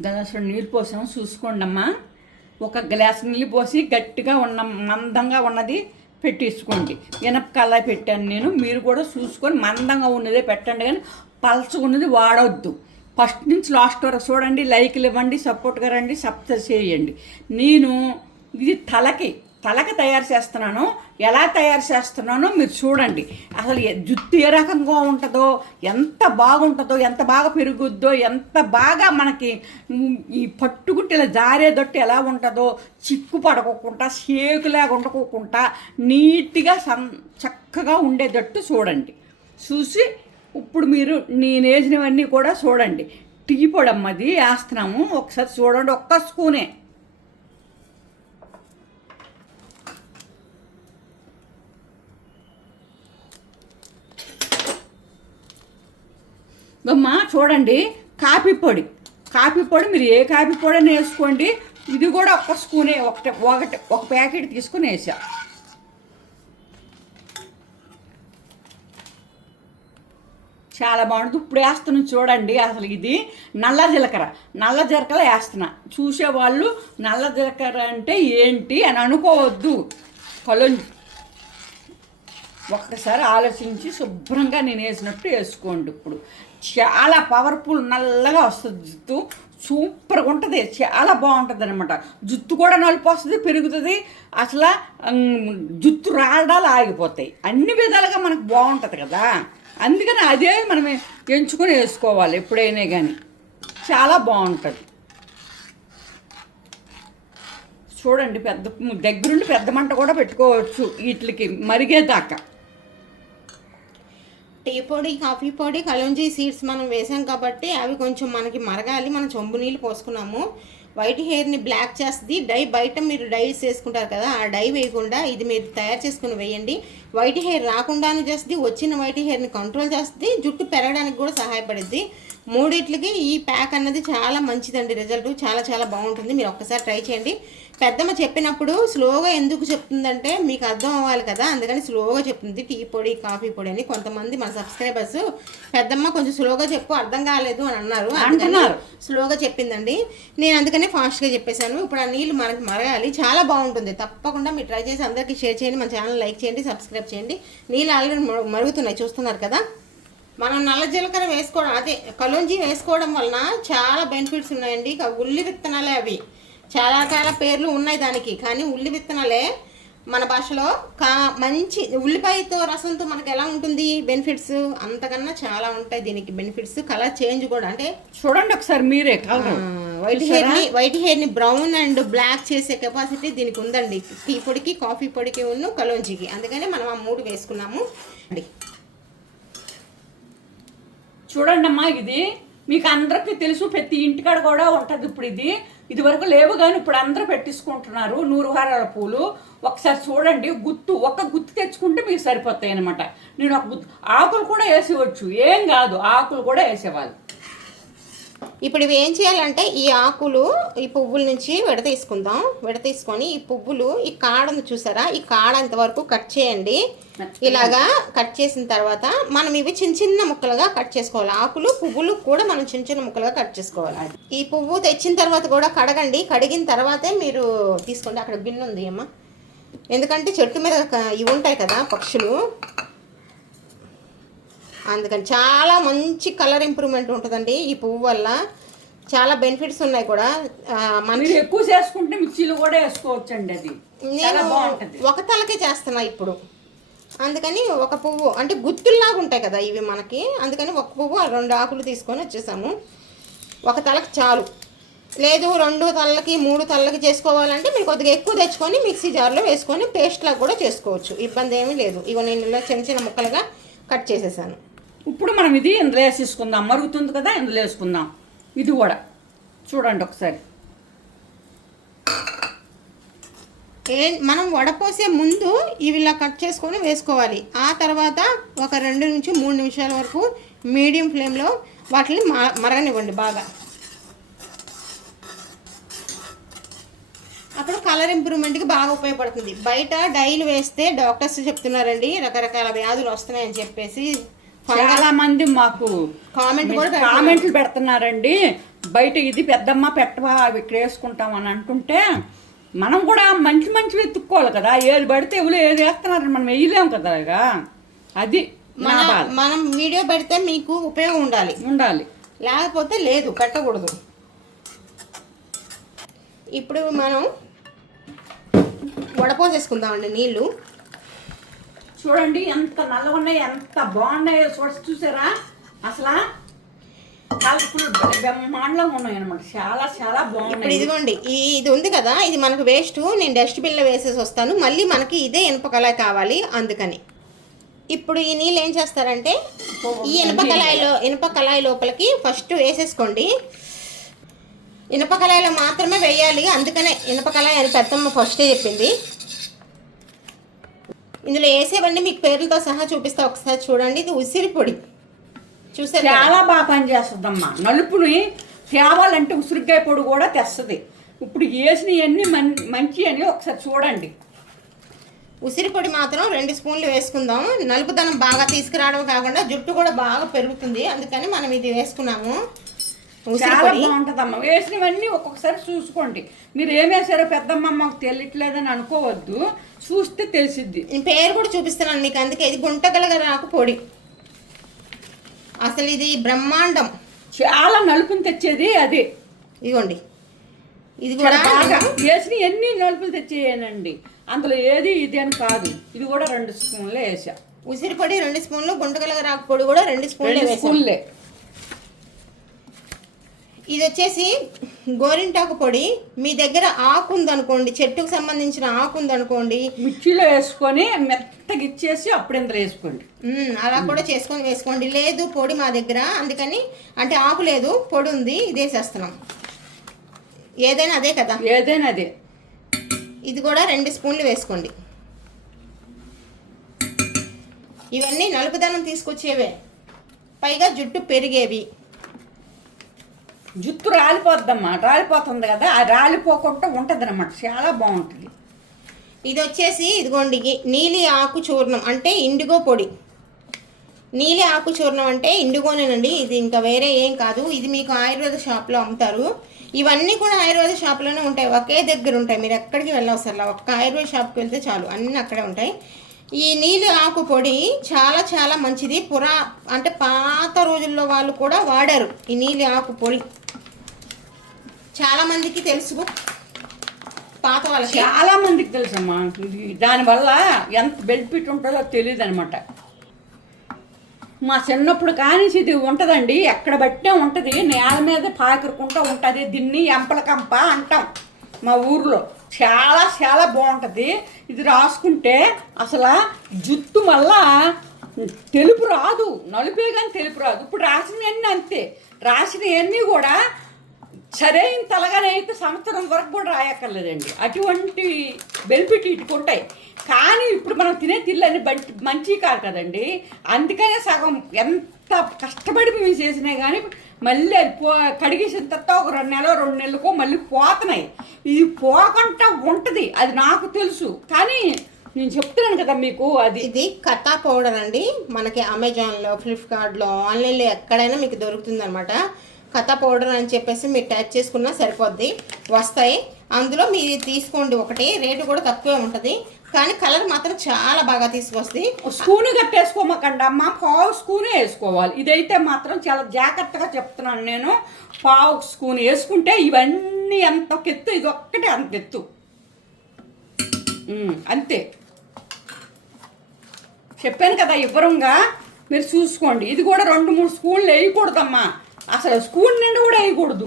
గ్లాసులో నీళ్ళు పోసాము చూసుకోండి అమ్మా ఒక గ్లాస్ నీళ్ళు పోసి గట్టిగా ఉన్న మందంగా ఉన్నది పెట్టించుకోండి మినపకాయ పెట్టాను నేను. మీరు కూడా చూసుకొని మందంగా ఉన్నదే పెట్టండి కానీ పలచగా ఉన్నది వాడొద్దు. ఫస్ట్ నుంచి లాస్ట్ వరకు చూడండి లైక్లు ఇవ్వండి సపోర్ట్గా రండి సబ్స్క్రైబ్ చేయండి. నేను ఇది తలకి తలక తయారు చేస్తున్నాను ఎలా తయారు చేస్తున్నానో మీరు చూడండి. అసలు జుత్తు జుట్టు ఏ రకంగా ఉంటుందో ఎంత బాగుంటుందో ఎంత బాగా పెరుగుద్దో ఎంత బాగా మనకి ఈ పట్టుకుంటే ఇలా జారేదొట్టు ఎలా ఉంటుందో చిక్కు పడకోకుండా షేకులాగా ఉండకోకుండా నీట్గా సం చక్కగా ఉండేటట్టు చూడండి. చూసి ఇప్పుడు మీరు నేను వేసినవన్నీ కూడా చూడండి. టీ పొడమ్మది వేస్తున్నాము. ఒకసారి చూడండి ఒక్క స్పూనే. అమ్మ చూడండి కాఫీ పొడి. కాఫీ పొడి మీరు ఏ కాఫీ పొడి అని వేసుకోండి. ఇది కూడా ఒక్క స్పూనే ఒకటి ఒకటి ఒక ప్యాకెట్ తీసుకుని వేసా. చాలా బాగుంటుంది. ఇప్పుడు వేస్తున్నాను చూడండి అసలు ఇది నల్ల జీలకర్ర. నల్ల జీలకర్ర వేస్తున్నా. చూసేవాళ్ళు నల్ల జీలకర్ర అంటే ఏంటి అని అనుకోవద్దు. కలొంజి ఒక్కసారి ఆలోచించి శుభ్రంగా నేను వేసినట్టు వేసుకోండి ఇప్పుడు. చాలా పవర్ఫుల్ నల్లగా వస్తుంది జుట్టు సూపర్గా ఉంటుంది. చాలా బాగుంటుంది అనమాట జుట్టు కూడా నలుపు వస్తుంది పెరుగుతుంది. అసలు జుత్తు జుట్టు రాడాలు ఆగిపోతాయి. అన్ని విధాలుగా మనకు బాగుంటుంది కదా. అందుకని అదే మనం ఎంచుకొని వేసుకోవాలి ఎప్పుడైనా కానీ చాలా బాగుంటుంది. చూడండి పెద్ద దగ్గరుండి పెద్ద మంట కూడా పెట్టుకోవచ్చు వీటికి మరిగేదాకా. టీ పొడి కాఫీ పొడి కలుంజీ సీడ్స్ మనం వేసాం కాబట్టి అవి కొంచెం మనకి మరగాలి మనం చొంబు నీళ్ళు పోసుకున్నాము. వైట్ హెయిర్ని బ్లాక్ చేస్తుంది. డై బయట మీరు డైస్ వేసుకుంటారు కదా ఆ డై వేయకుండా ఇది మీరు తయారు చేసుకుని వేయండి. వైట్ హెయిర్ రాకుండాను చేస్తుంది వచ్చిన వైట్ హెయిర్ని కంట్రోల్ చేస్తుంది జుట్టు పెరగడానికి కూడా సహాయపడుద్ది. మూడిట్లకి ఈ ప్యాక్ అన్నది చాలా మంచిదండి రిజల్ట్. చాలా చాలా బాగుంటుంది. మీరు ఒక్కసారి ట్రై చేయండి. పెద్దమ్మ చెప్పినప్పుడు స్లోగా ఎందుకు చెప్తుందంటే మీకు అర్థం అవ్వాలి కదా అందుకని స్లోగా చెప్తుంది. టీ పొడి కాఫీ పొడి అని కొంతమంది మన సబ్స్క్రైబర్స్ పెద్దమ్మ కొంచెం స్లోగా చెప్పు అర్థం కాలేదు అని అన్నారు. అంటున్నారు. స్లోగా చెప్పిందండి. నేను అందుకనే ఫాస్ట్గా చెప్పేశాను. ఇప్పుడు ఆ నీళ్ళు మనకి మరగాలి. చాలా బాగుంటుంది. తప్పకుండా మీరు ట్రై చేసి అందరికీ షేర్ చేయండి. మన ఛానల్ లైక్ చేయండి సబ్స్క్రైబ్ చేయండి. నీళ్ళు ఆల్రెడీ మరు- మరుగుతున్నాయి. చూస్తున్నారు కదా? మనం నల్ల జీలకర్ర వేసుకోవడం అదే కలోంజీ వేసుకోవడం వలన చాలా బెనిఫిట్స్ ఉన్నాయండి. ఉల్లి విత్తనాలే అవి. చాలా రకాల పేర్లు ఉన్నాయి దానికి. కానీ ఉల్లి విత్తనాలే మన భాషలో కా మంచి ఉల్లిపాయతో రసంతో మనకి ఎలా ఉంటుంది? బెనిఫిట్స్ అంతకన్నా చాలా ఉంటాయి దీనికి బెనిఫిట్స్ కలర్ చేంజ్ కూడా. అంటే చూడండి ఒకసారి మీరే వైట్ హెయిర్ని వైట్ హెయిర్ని బ్రౌన్ అండ్ బ్లాక్ చేసే కెపాసిటీ దీనికి ఉందండి. టీ పొడికి కాఫీ పొడికి ఉన్ను కలోంజికి అందుకని మనం ఆ మూడు వేసుకున్నాము. అండి చూడండి అమ్మా ఇది మీకు అందరికీ తెలుసు ప్రతి ఇంటికాడ కూడా ఉంటుంది ఇప్పుడు ఇది. ఇది వరకు లేవు కానీ ఇప్పుడు అందరూ పెట్టించుకుంటున్నారు నూరు హారాల పూలు. ఒకసారి చూడండి గుత్తు ఒక గుత్తు తెచ్చుకుంటే మీకు సరిపోతాయి అనమాట నేను ఒక గుత్తు ఆకులు కూడా వేసేవచ్చు ఏం కాదు ఆకులు కూడా వేసేవాళ్ళు. ఇప్పుడు ఇవి ఏం చేయాలంటే ఈ ఆకులు ఈ పువ్వుల నుంచి విడతీసుకుందాం విడతీసుకొని ఈ పువ్వులు ఈ కాడను చూసారా? ఈ కాడ అంతవరకు కట్ చేయండి. ఇలాగా కట్ చేసిన తర్వాత మనం ఇవి చిన్న చిన్న ముక్కలుగా కట్ చేసుకోవాలి. ఆకులు పువ్వులు కూడా మనం చిన్న చిన్న ముక్కలుగా కట్ చేసుకోవాలి. ఈ పువ్వు తెచ్చిన తర్వాత కూడా కడగండి. కడిగిన తర్వాతే మీరు తీసుకోండి. అక్కడ గిన్నె ఉంది అమ్మ. ఎందుకంటే చెట్టు మీద ఇవి ఉంటాయి కదా పక్షులు. అందుకని చాలా మంచి కలర్ ఇంప్రూవ్మెంట్ ఉంటుందండి ఈ పువ్వు వల్ల. చాలా బెనిఫిట్స్ ఉన్నాయి కూడా. ఆ, మన మీరు ఎక్కువ చేసుకుంటే మిక్సీలో కూడా వేసుకోవచ్చండి అది. నేను బాగుంటుంది. ఒక తలకే చేస్తున్నా ఇప్పుడు. అందుకని ఒక పువ్వు అంటే గుత్తుల్లాగా ఉంటాయి కదా ఇవి మనకి. అందుకని ఒక పువ్వు రెండు ఆకులు తీసుకొని వచ్చేసాము. ఒక తలకి చాలు. లేదు రెండు తలకి మూడు తలకి చేసుకోవాలంటే మీరు కొద్దిగా ఎక్కువ తెచ్చుకొని మిక్సీ జార్లో వేసుకొని పేస్ట్ లాగా కూడా చేసుకోవచ్చు. ఇబ్బంది ఏమీ లేదు. ఇగో నేను ఇలా చిన్న చిన్న ముక్కలుగా కట్ చేసేసాను. ఇప్పుడు మనం ఇది ఇందులో వేసేసుకుందాం. మరుగుతుంది కదా ఇందులో వేసుకుందాం. ఇది కూడా. చూడండి ఒకసారి. ఏ మనం వడపోసే ముందు ఇవి ఇలా కట్ చేసుకొని వేసుకోవాలి. ఆ తర్వాత ఒక రెండు నుంచి మూడు నిమిషాల వరకు మీడియం ఫ్లేమ్లో వాటిని మ- మరగనివ్వండి బాగా. అప్పుడు కలర్ ఇంప్రూవ్మెంట్కి బాగా ఉపయోగపడుతుంది. బయట డైలు వేస్తే డాక్టర్స్ చెప్తున్నారండి రకరకాల వ్యాధులు వస్తున్నాయని చెప్పేసి. చాలా మంది మాకు కామెంట్ కూడా కామెంట్లు పెడుతున్నారండి. బయట ఇది పెద్దమ్మ పెట్టవా అవి ఇక్కడ వేసుకుంటాం అని అంటుంటే మనం కూడా మంచి మంచి వెతుక్కోవాలి కదా. ఏది పడితే ఎవరు ఏది వేస్తున్నారని మనం వేయలేం కదా ఇక. అది మనం వీడియో పెడితే మీకు ఉపయోగం ఉండాలి. ఉండాలి. లేకపోతే లేదు పెట్టకూడదు. ఇప్పుడు మనం వడపోసేసుకుందామండి నీళ్ళు. చూడండి ఎంత నల్లగా ఉన్నాయి ఎంత బాగున్నాయో చూడ చూసారా? అసలు కలర్ఫుల్ బ్రహ్మాండంగా ఉన్నాయి అనమాట చాలా చాలా బాగున్నాయి. ఇదిగోండి ఈ ఇది ఉంది కదా ఇది మనకు వేస్ట్ నేను డస్ట్బిన్లో వేసేసి వస్తాను. మళ్ళీ మనకి ఇదే ఇనుప కళాయి కావాలి అందుకని. ఇప్పుడు ఈ నీళ్ళు ఏం చేస్తారంటే ఈ ఇనుప కళాయిలో ఇనుప కళాయి లోపలికి ఫస్ట్ వేసేసుకోండి. ఇనుప కళాయిలో మాత్రమే వేయాలి అందుకనే ఇనుప కళాయి అని పెద్దమ్మ ఫస్టే చెప్పింది. ఇందులో వేసేవన్నీ మీకు పేర్లతో సహా చూపిస్తా. ఒకసారి చూడండి. ఇది ఉసిరి పొడి. చూసారు? చాలా బాగా పనిచేస్తుందమ్మా. నలుపుని తేవాలంటే ఉసిరికాయ పొడి కూడా తెస్తుంది. ఇప్పుడు వేసినవన్నీ మన్ మంచి అని ఒకసారి చూడండి. ఉసిరి పొడి మాత్రం రెండు స్పూన్లు వేసుకుందాం నలుపుదనం బాగా తీసుకురావడం కాకుండా జుట్టు కూడా బాగా పెరుగుతుంది. అందుకని మనం ఇది వేసుకున్నాము. చాలా బాగుంటుందమ్మా. వేసినవన్నీ ఒక్కొక్కసారి చూసుకోండి. మీరు ఏం వేసారో పెద్దమ్మ మాకు తెలియట్లేదని అనుకోవద్దు. చూస్తే తెలిసిద్ది. పేరు కూడా చూపిస్తున్నాను మీకు అందుకే ఇది గుంటగలగరాకు పొడి. అసలు ఇది బ్రహ్మాండం. చాలా నలుపుని తెచ్చేది అదే. ఇదిగోండి. ఇది కూడా వేసిన ఎన్ని నలుపులు తెచ్చేయనండి. అందులో ఏది ఇది అని కాదు. ఇది కూడా రెండు స్పూన్లే వేసా ఉసిరి పొడి రెండు స్పూన్లు గుంటగలగరాకు పొడి కూడా రెండు స్పూన్లు స్పూన్లే. ఇది వచ్చేసి గోరింటాకు పొడి. మీ దగ్గర ఆకు ఉందనుకోండి చెట్టుకు సంబంధించిన ఆకు ఉందనుకోండి మిర్చిలో వేసుకొని మెత్తగా ఇచ్చేసి అప్పుడు ఇందులో వేసుకోండి. అలా కూడా చేసుకొని వేసుకోండి. లేదు పొడి మా దగ్గర అందుకని అంటే ఆకు లేదు పొడి ఉంది ఇది వేసేస్తున్నాం ఏదైనా అదే కదా? ఏదైనా అదే. ఇది కూడా రెండు స్పూన్లు వేసుకోండి. ఇవన్నీ నలుపుదనం తీసుకొచ్చేవే. పైగా జుట్టు పెరిగేవి. జుట్టు రాలిపోద్దమ్మా రాలిపోతుంది కదా ఆ రాలిపోకుండా ఉంటుంది అనమాట చాలా బాగుంటుంది. ఇది వచ్చేసి ఇదిగోండి నీలి ఆకు చూర్ణం అంటే ఇండిగో పొడి. నీలి ఆకు చూర్ణం అంటే ఇండిగోనేనండి. ఇది ఇంకా వేరే ఏం కాదు. ఇది మీకు ఆయుర్వేద షాప్లో అమ్ముతారు. ఇవన్నీ కూడా ఆయుర్వేద షాప్లోనే ఉంటాయి. ఒకే దగ్గర ఉంటాయి. మీరు ఎక్కడికి వెళ్ళవసరలా ఒక్క ఆయుర్వేద షాప్కి వెళ్తే చాలు. అన్నీ అక్కడే ఉంటాయి. ఈ నీలి ఆకు పొడి చాలా చాలా మంచిది. పురా అంటే పాత రోజుల్లో వాళ్ళు కూడా వాడారు ఈ నీలి ఆకు పొడి. చాలా మందికి తెలుసు. పాత వాళ్ళకి. చాలా మందికి తెలుసమ్మా. దానివల్ల ఎంత బెనిఫిట్ ఉంటుందో తెలియదు అనమాట మా చిన్నప్పుడు కానించి ఇది ఉంటుందండి. ఎక్కడ బట్టే ఉంటుంది. నేల మీద పాకరుకుంటూ ఉంటుంది. దీన్ని ఎంపలకంప అంటాం. మా ఊర్లో చాలా చాలా బాగుంటుంది. ఇది రాసుకుంటే అసలు జుట్టు మళ్ళా తెలుపు రాదు. నలుపే కానీ తెలుపు రాదు. ఇప్పుడు రాసినవన్నీ అంతే. రాసినవన్నీ కూడా సరైన తలగానే అయితే సంవత్సరం వరకు కూడా రాయక్కర్లేదండి. అటువంటి బెనిఫిట్ ఇటుకు ఉంటాయి. కానీ ఇప్పుడు మనం తినే తిల్లని బంటి మంచి కాదు కదండి. అందుకనే సగం ఎంత కష్టపడి మేము చేసినా కానీ మళ్ళీ అది పో కడిగేసిన తర్వాత ఒక రెండు నెలలు రెండు నెలలకో మళ్ళీ పోతున్నాయి. ఇది పోకుండా ఉంటుంది. అది నాకు తెలుసు. కానీ నేను చెప్తున్నాను కదా మీకు అది. ఇది కథా పౌడర్ అండి. మనకి అమెజాన్లో ఫ్లిప్కార్ట్లో ఆన్లైన్లో ఎక్కడైనా మీకు దొరుకుతుంది అనమాట కథా పౌడర్ అని చెప్పేసి మీరు టైప్ చేసుకున్నా సరిపోద్ది. వస్తాయి. అందులో మీరు తీసుకోండి ఒకటి. రేటు కూడా తక్కువే ఉంటుంది. కానీ కలర్ మాత్రం చాలా బాగా తీసుకొస్తుంది. స్కూన్ కట్టేసుకోమకండి అమ్మ పావు స్కూనే వేసుకోవాలి. ఇదైతే మాత్రం చాలా జాగ్రత్తగా చెప్తున్నాను నేను. పావు స్కూన్ వేసుకుంటే ఇవన్నీ ఎంత ఎత్తు ఇది ఒక్కటే అంత ఎత్తు అంతే. చెప్పాను కదా ఇవ్వరంగా. మీరు చూసుకోండి. ఇది కూడా రెండు మూడు స్కూన్లు వేయకూడదమ్మా. అసలు స్కూల్ నిండా కూడా వేయకూడదు.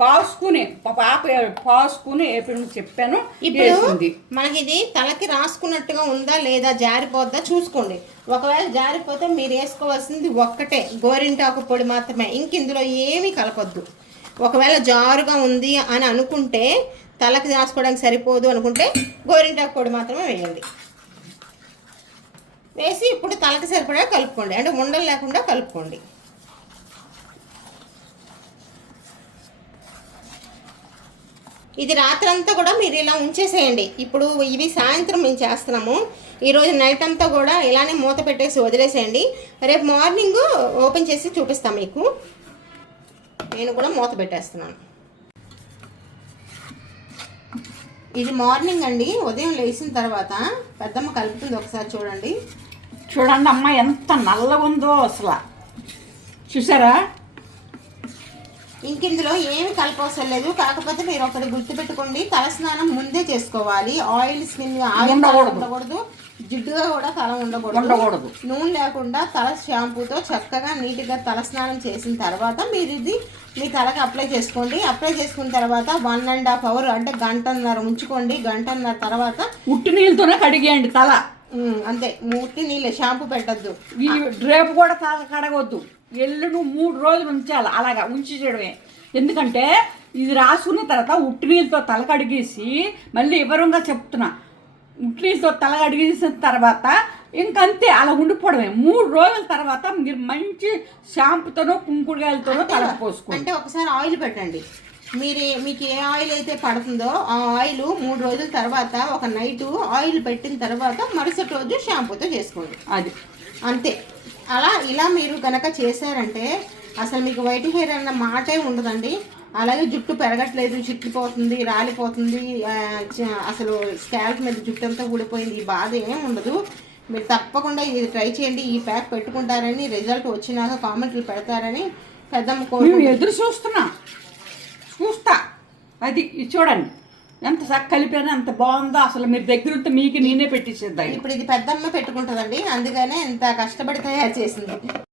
పావు స్కూనే మా పాప పావు స్కూనే వేపని చెప్పాను ఇప్పుడు మనకి ఇది తలకి రాసుకున్నట్టుగా ఉందా లేదా జారిపోద్దా చూసుకోండి. ఒకవేళ జారిపోతే మీరు వేసుకోవాల్సింది ఒక్కటే గోరింటాకు పొడి మాత్రమే. ఇంక ఇందులో ఏమీ కలపొద్దు. ఒకవేళ జారుగా ఉంది అని అనుకుంటే తలకి రాసుకోవడానికి సరిపోదు అనుకుంటే గోరింటాకు పొడి మాత్రమే వేయండి. వేసి ఇప్పుడు తలకి సరిపడా కలుపుకోండి. అంటే ఉండలు లేకుండా కలుపుకోండి. ఇది రాత్రంతా కూడా మీరు ఇలా ఉంచేసేయండి. ఇప్పుడు ఇవి సాయంత్రం మేము చేస్తున్నాము. ఈరోజు నైట్ అంతా కూడా ఇలానే మూత పెట్టేసి వదిలేసేయండి. రేపు మార్నింగ్ ఓపెన్ చేసి చూపిస్తాం మీకు. నేను కూడా మూత పెట్టేస్తున్నాను. ఇది మార్నింగ్ అండి. ఉదయం లేచిన తర్వాత పెద్దమ్మ కలుపుతుంది ఒకసారి చూడండి. చూడండి అమ్మ ఎంత నల్లగా ఉందో అసలు. చూసారా? ఇంక ఇందులో ఏమి కలపవసరం లేదు. కాకపోతే మీరు ఒకటి గుర్తుపెట్టుకోండి. తలస్నానం ముందే చేసుకోవాలి. ఆయిల్ స్కిన్ ఆయిల్ ఉండకూడదు. జిడ్డుగా కూడా తల ఉండకూడదు. ఉండకూడదు. నూనె లేకుండా తల షాంపూతో చక్కగా నీట్గా తలస్నానం చేసిన తర్వాత మీరు ఇది మీ తలకి అప్లై చేసుకోండి. అప్లై చేసుకున్న తర్వాత వన్ అండ్ హాఫ్ అవర్ అంటే గంటన్నర ఉంచుకోండి. గంటన్నర తర్వాత ఉట్టి నీళ్ళతోనే కడిగేయండి తల. అంతే. మూర్తి నీళ్ళు. షాంపూ పెట్టద్దు. రేపు కూడా తల కడగొద్దు. ఎల్లును మూడు రోజులు ఉంచాలి. అలాగా ఉంచి చేయడమే ఎందుకంటే ఇది రాసుకున్న తర్వాత ఉట్టి నీళ్ళతో తల కడిగేసి మళ్ళీ వివరంగా చెప్తున్నా. ఉట్టి నీళ్ళతో తల కడిగేసిన తర్వాత ఇంకంతే అలా ఉండిపోవడమే. మూడు రోజుల తర్వాత మీరు మంచి షాంపుతోనో కుంకుడుకాయలతోనో తల పోసుకోండి. అంటే ఒకసారి ఆయిల్ పెట్టండి. మీరు మీకు ఏ ఆయిల్ అయితే పడుతుందో ఆ ఆయిల్ మూడు రోజుల తర్వాత ఒక నైట్ ఆయిల్ పెట్టిన తర్వాత మరుసటి రోజు షాంపూతో చేసుకోండి. అది. అంతే. అలా ఇలా మీరు కనుక చేశారంటే అసలు మీకు వైట్ హెయిర్ అన్న మాటే ఉండదండి. అలాగే జుట్టు పెరగట్లేదు చిట్లిపోతుంది రాలిపోతుంది అసలు స్కాల్ప్ మీద జుట్టు అంతా ఊడిపోయింది ఈ బాధ ఏం ఉండదు. మీరు తప్పకుండా ఇది ట్రై చేయండి ఈ ప్యాక్ పెట్టుకుంటారని రిజల్ట్ వచ్చినాక కామెంట్లు పెడతారని పెద్దమ్మ కోరు ఎదురు చూస్తున్నా. చూస్తా. అది చూడండి. ఎంత చక్క కలిపానో అంత బాగుందో? అసలు మీరు దగ్గర ఉంటే మీకు నేనే పెట్టించేద్దాం ఇప్పుడు ఇది పెద్దమ్మ పెట్టుకుంటుందండి. అందుకనే ఇంత కష్టపడి తయారు చేసింది.